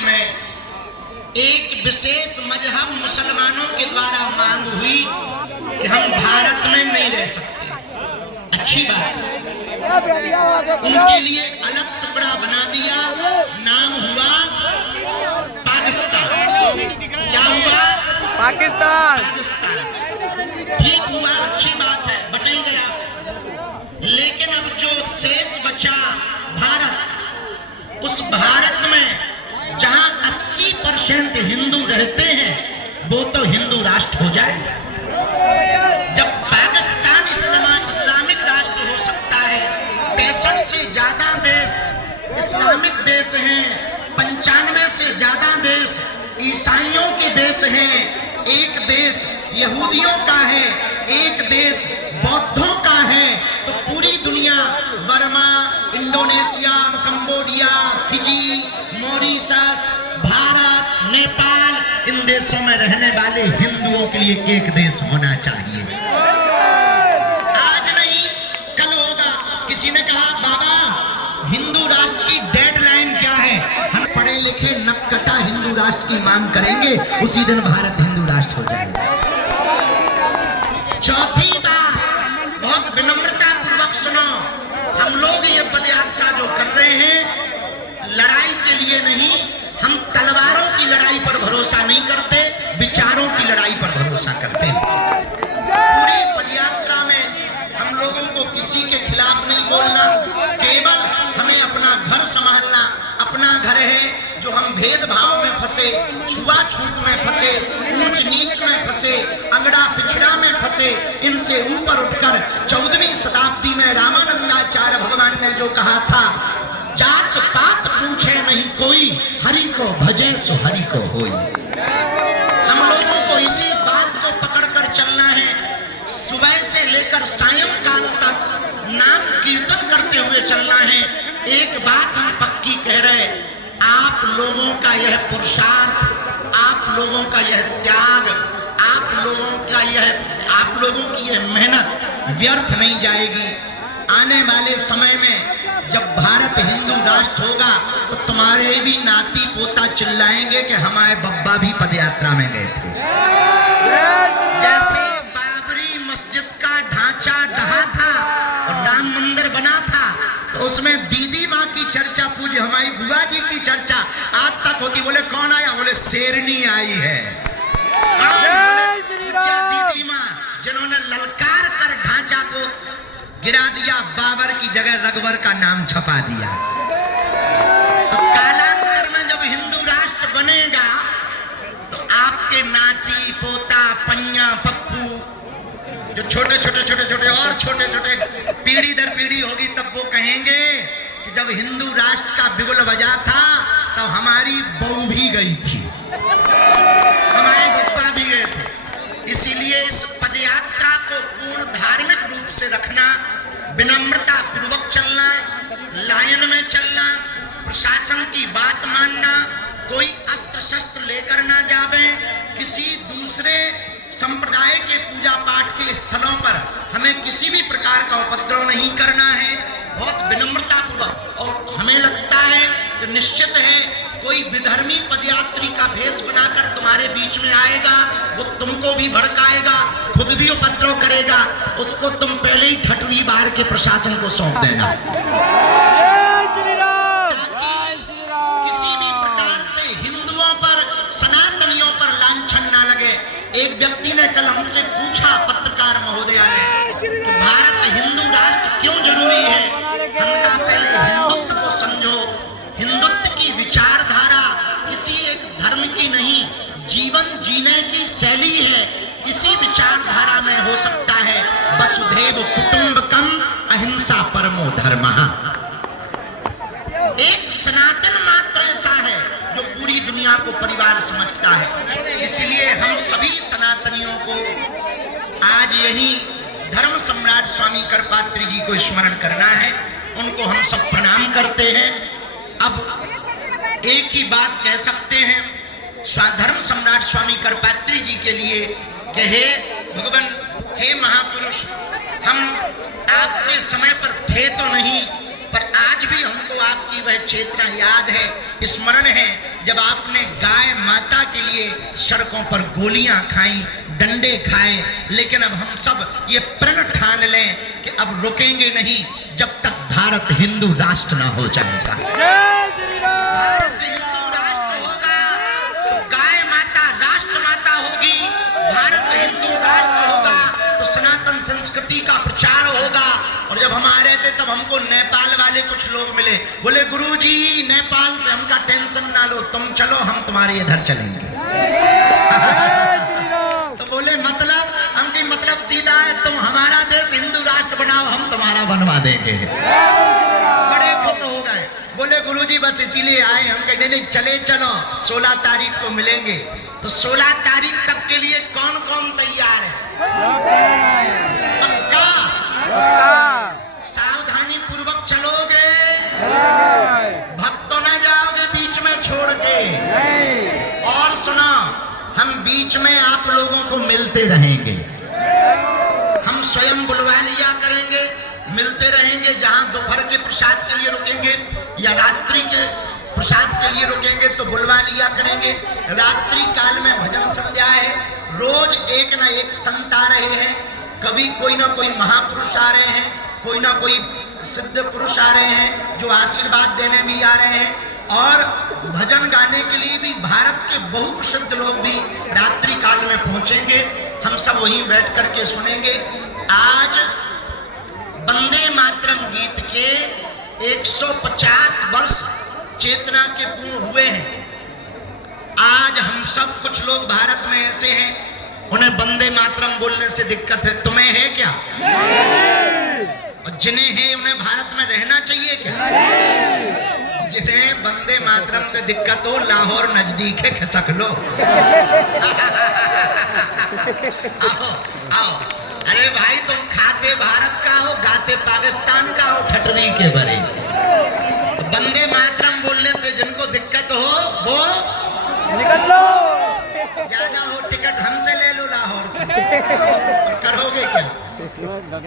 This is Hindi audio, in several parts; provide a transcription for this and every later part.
में एक विशेष मजहब मुसलमानों के द्वारा मांग हुई कि हम भारत में नहीं रह सकते। अच्छी बात, उनके लिए अलग टुकड़ा बना दिया, नाम हुआ पाकिस्तान। क्या हुआ? पाकिस्तान। ठीक हुआ, अच्छी बात है, बटल गया। लेकिन अब जो शेष बचा भारत, उस भारत में जहां 80% हिंदू रहते हैं वो तो हिंदू राष्ट्र हो जाए। जब पाकिस्तान इस्लामिक राष्ट्र हो सकता है, 65 से ज्यादा देश इस्लामिक देश हैं, 95 से ज्यादा देश ईसाइयों के देश हैं, एक देश यहूदियों का है, एक देश बौद्धों का है, तो पूरी दुनिया Burma, Indonesia, Cambodia, Fiji, Mauritius, Bharat, Nepal, इन देशों में रहने वाले हिंदुओं के लिए एक देश होना चाहिए। आज नहीं कल होगा। किसी ने कहा बाबा हिंदू राष्ट्र की डेडलाइन क्या है? हम पढ़े लिखे नक्कटा हिंदू राष्ट्र की मांग करेंगे, उसी दिन भारत हिंदू राष्ट्र हो जाएगा। चौथी बात, बहुत विनम्रता पूर्वक सुनो, हम लोग ये पदयात्रा जो कर रहे हैं लड़ाई के लिए नहीं, हम तलवारों की लड़ाई पर भरोसा नहीं करते, विचारों की लड़ाई पर भरोसा करते हैं। पूरी पदयात्रा में हम लोगों को किसी के खिलाफ नहीं बोलना, केवल हमें अपना घर संभालना। अपना घर है जो हम भेदभाव में फंसे, छुआछूत में फंसे, ऊंच नीच में फंसे, अगड़ा पिछड़ा में फंसे, इनसे ऊपर उठकर 14वीं शताब्दी में रामानंदाचार्य भगवान ने जो कहा था, जात पात पूछे नहीं कोई, हरि को भजे सो हरि को होई। हम लोगों को इसी बात को पकड़कर चलना है। सुबह से लेकर सायंकाल तक नाम कीर्तन करते हुए चलना है। एक बात हम पक्की कह रहे, आप लोगों का यह पुरुषार्थ, आप लोगों का यह त्याग, आप लोगों की यह मेहनत व्यर्थ नहीं जाएगी। आने वाले समय में जब भारत हिंदू राष्ट्र होगा तो तुम्हारे भी नाती पोता चिल्लाएंगे कि हमारे बब्बा भी पदयात्रा में गए थे। जैसे बाबरी मस्जिद का ढांचा ढहा था और राम मंदिर बना था, तो उसमें दीदी माँ की चर्चा, पूज्य हमारी बुआ जी की चर्चा आज तक होती। बोले कौन आया? बोले शेरनी आई है। दीदी माँ जिन्होंने ललकार कर ढांचा को गिरा दिया, बाबर की जगह रघुवर का नाम छपा दिया। तो कालांतर में जब हिंदू राष्ट्र बनेगा तो आपके नाती पोता पन्या पप्पू जो छोटे और छोटे पीढ़ी दर पीढ़ी होगी, तब वो कहेंगे कि जब हिंदू राष्ट्र का बिगुल बजा था तो हमारी बहू भी गई थी, हमारे बप्पा भी गए थे। इसीलिए इस पदयात्रा को पूर्ण धार्मिक रूप से रखना, विनम्रता पूर्वक चलना, लाइन में चलना, प्रशासन की बात मानना, कोई अस्त्र शस्त्र लेकर ना जावे, किसी दूसरे संप्रदाय के पूजा पाठ के स्थलों पर हमें किसी भी प्रकार का उपद्रव नहीं करना है, बहुत विनम्रता पूर्वक। और हमें लगता है कि निश्चित है कोई विधर्मी पदयात्री का भेष बनाकर तुम्हारे बीच में आएगा, वो तुमको भी भड़काएगा, खुद भी उपद्रव करेगा, उसको तुम पहले ही ठठुरी बार के प्रशासन को सौंप देना, ताकि किसी भी प्रकार से हिंदुओं पर, सनातनियों पर लांछन ना लगे। एक व्यक्ति ने कल हमसे पूछा, पत्रकार महोदया ने, कि भारत हिंदू राष्ट्र क्यों जरूरी है? हमने कहा पहले हिंदुत्व को समझो। हिंदुत्व की विचारधारा किसी एक धर्म की नहीं, जीवन जीने की शैली है। इसी विचारधारा में हो सकता है वसुधैव कुटुंबकम अहिंसा परमो धर्मः। एक सनातन मात्र ऐसा है जो पूरी दुनिया को परिवार समझता है। इसलिए हम सभी सनातनियों को आज यही धर्म सम्राट स्वामी करपात्री जी को स्मरण करना है। उनको हम सब प्रणाम करते हैं। अब एक ही बात कह सकते हैं धर्म सम्राट स्वामी करपात्री जी के लिए कि हे भगवान, हे महापुरुष, हम आपके समय पर थे तो नहीं, पर आज भी हमको आपकी वह चेतना याद है, स्मरण है, जब आपने गाय माता के लिए सड़कों पर गोलियां खाई, डंडे खाए। लेकिन अब हम सब ये प्रण ठान लें कि अब रुकेंगे नहीं जब तक भारत हिंदू राष्ट्र ना हो जाएगा। भारत हिंदू राष्ट्र होगा तो गाय माता राष्ट्र माता होगी, भारत हिंदू राष्ट्र होगा तो सनातन संस्कृति का प्रचार होगा। और जब हम आ रहे थे तब हमको नेपाल वाले कुछ लोग मिले, बोले गुरुजी नेपाल से हमका टेंशन ना लो, तुम चलो हम तुम्हारे इधर चलेंगे। तो बोले मतलब हमकी मतलब सीधा है, तुम हमारा देश हिंदू राष्ट्र बनाओ, हम तुम्हारा बनवा देंगे। बड़े खुश हो गए, बोले गुरुजी बस इसीलिए आए। हम कहते नहीं चले चलो, 16 तारीख को मिलेंगे। तो 16 तारीख तक के लिए कौन कौन तैयार है? पक्का सावधानी पूर्वक चलोगे, भक्तों न जाओगे बीच में छोड़ के। और सुनो, हम बीच में आप लोगों को मिलते रहेंगे, हम स्वयं बुलवा लिया करेंगे, मिलते रहेंगे। जहां दोपहर के प्रसाद के लिए रुकेंगे या रात्रि के प्रसाद के लिए रुकेंगे तो बुलवा लिया करेंगे। रात्रि काल में भजन संध्या है, रोज एक ना एक संत आ रहे हैं, कभी कोई ना कोई महापुरुष आ रहे हैं, कोई ना कोई सिद्ध पुरुष आ रहे हैं जो आशीर्वाद देने भी आ रहे हैं। और भजन गाने के लिए भी भारत के बहुप्रसिद्ध लोग भी रात्रि काल में पहुंचेंगे, हम सब वहीं बैठ करके सुनेंगे। आज वंदे मातरम गीत के 150 वर्ष चेतना के पूर्ण हुए हैं। आज हम सब कुछ लोग भारत में ऐसे हैं उन्हें वंदे मातरम बोलने से दिक्कत है, तुम्हें है क्या? और जिन्हें है उन्हें भारत में रहना चाहिए क्या? जिन्हें वंदे मातरम से दिक्कत हो, लाहौर नजदीक है, खिसक लो। आओ आओ, अरे भाई तुम खाते भारत का हो, गाते पाकिस्तान का हो, ठटरी के बरे। वंदे मातरम बोलने से जिनको दिक्कत हो वो निकल लो, ज्यादा हो टिकट हमसे ले लो लाहौर की। और करोगे क्या?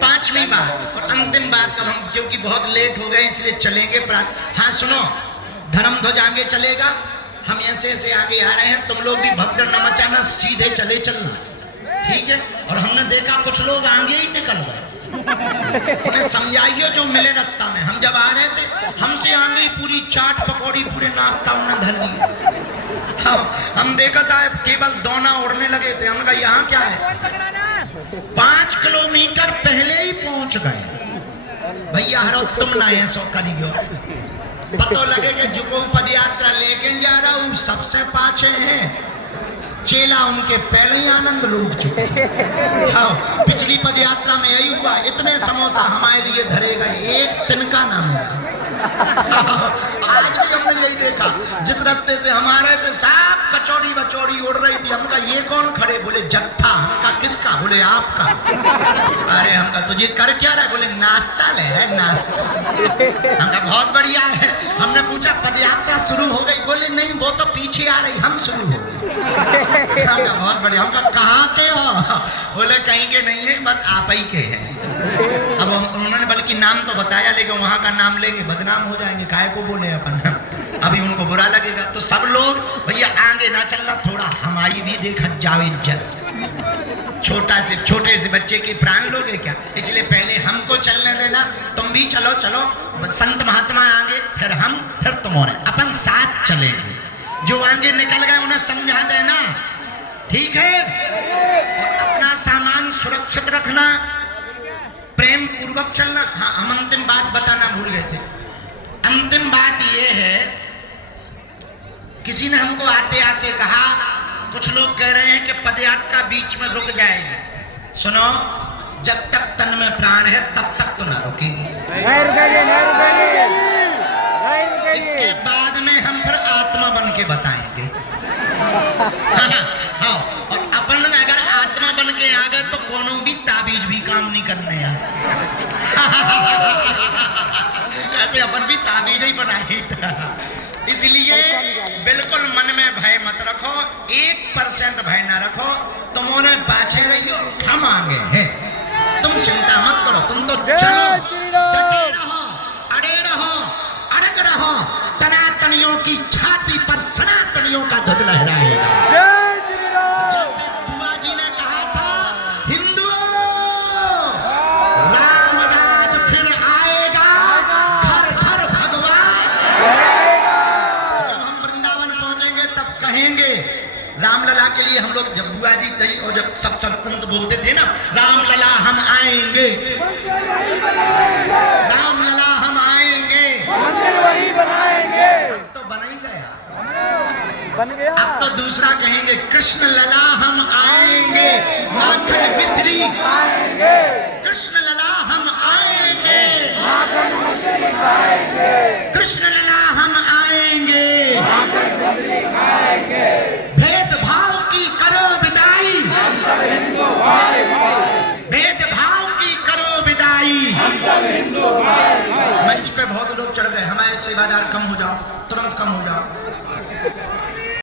5वीं बात और अंतिम बात, अब हम क्योंकि बहुत लेट हो गए इसलिए चलेंगे। हाँ सुनो, धर्म ध्वज आगे चलेगा, हम ऐसे ऐसे आगे आ रहे हैं, तुम लोग भी भगदड़ न मचाना, सीधे चले चलना, ठीक है? और हमने देखा कुछ लोग आगे ही निकल गए, उन्हें समझाइए जो मिले रास्ता में। हम जब आ रहे थे हमसे आगे पूरी चाट पकौड़ी पूरे नाश्ता उन्हें धर लिया। हम देखा था केवल दोना उड़ने लगे थे, हम कहा यहाँ क्या है? 5 किलोमीटर पहले ही पहुंच गए। भैया हरो तुम ना ऐसा करियो, पता लगे कि जो पद यात्रा लेके जा रहा हूँ सबसे पाछे है, चेला उनके पहले ही आनंद लूट चुके। हाँ, पिछली पद यात्रा में यही हुआ, इतने समोसा हमारे लिए धरे गए, एक तिनका ना मिला। आज भी हमने यही देखा, जिस रास्ते से हम आ रहे थे सब कचौड़ी बचौड़ी उड़ रही थी। हमका ये कौन खड़े? बोले जत्था। हमका किसका? बोले आपका। अरे हमका तुझे कर क्या रहा? बोले नाश्ता ले रहे, नाश्ता। हमका बहुत बढ़िया है। हमने पूछा पद यात्रा शुरू हो गई? बोले नहीं, वो तो पीछे आ रही, हम शुरू हो गए। हमका बहुत बढ़िया। हमका कहाँ के हो? बोले कहीं के नहीं है, बस आप ही के हैं। अब उन्होंने बल्कि नाम तो बताया, लेकिन वहां का नाम लेंगे बदनाम हो जाएंगे, काहे को बोले अपन, अभी उनको बुरा लगेगा। तो सब लोग भैया आगे ना चलना, थोड़ा हमारी भी देखा जाओ इज्जत। छोटे से बच्चे के प्राण लोगे क्या? इसलिए पहले हमको चलने देना, तुम भी चलो चलो, संत महात्मा आगे, फिर हम, फिर तुम, और अपन साथ चलेंगे। जो आगे निकल गए उन्हें समझा देना, ठीक है? और अपना सामान सुरक्षित रखना, प्रेम पूर्वक चलना। हाँ, हम अंतिम बात बताना भूल गए थे। अंतिम बात ये है, किसी ने हमको आते आते कहा, कुछ लोग कह रहे हैं कि पदयात्रा बीच में रुक जाएगी। सुनो, जब तक तन में प्राण है तब तक तो ना रुकेगी। इसके बाद में हम फिर आत्मा बन के बताएंगे। हाँ, और अपन अगर आत्मा बन के आ गए तो कोनो भी ताबीज भी काम नहीं करने आ। ऐसे अपन भी ताबीज ही बनाई। इसलिए बिल्कुल मन में भय मत रखो, 1% भय ना रखो। तुम उन्हें पाछे रहियो, हम आगे हैं, तुम चिंता मत करो, तुम तो चलो, डटे रहो, अड़े रहो, सनातनियों का ध्वज लहराएगा। जय श्री राम। जैसे बुआ जी ने कहा था, हिंदुओं राम राज फिर आएगा, घर घर भगवान। जब हम वृंदावन पहुंचेंगे तब कहेंगे रामलला के लिए हम लोग, जब बुआ जी नहीं और जब सब संत बोलते थे ना, रामलला हम आएंगे, रामलला हम आएंगे, मंदिर वही बनाएंगे। अब तो बन ही गया। बन गया। अब तो दूसरा कहेंगे कृष्ण लला हम आएंगे, माखन मिश्री आएंगे, कृष्ण लला हम आएंगे, माखन मछली खाएंगे, कृष्ण लला हम आएंगे, माखन मछली खाएंगे। भेदभाव की करो विदाई, हम सब हिंदू भाई भाई, भेदभाव की करो विदाई। हम सब हिंदू भाई भाई। मंच पे बहुत लोग चढ़ गए, हमारे सेवादार कम हो जाओ, तुरंत कम हो जाओ।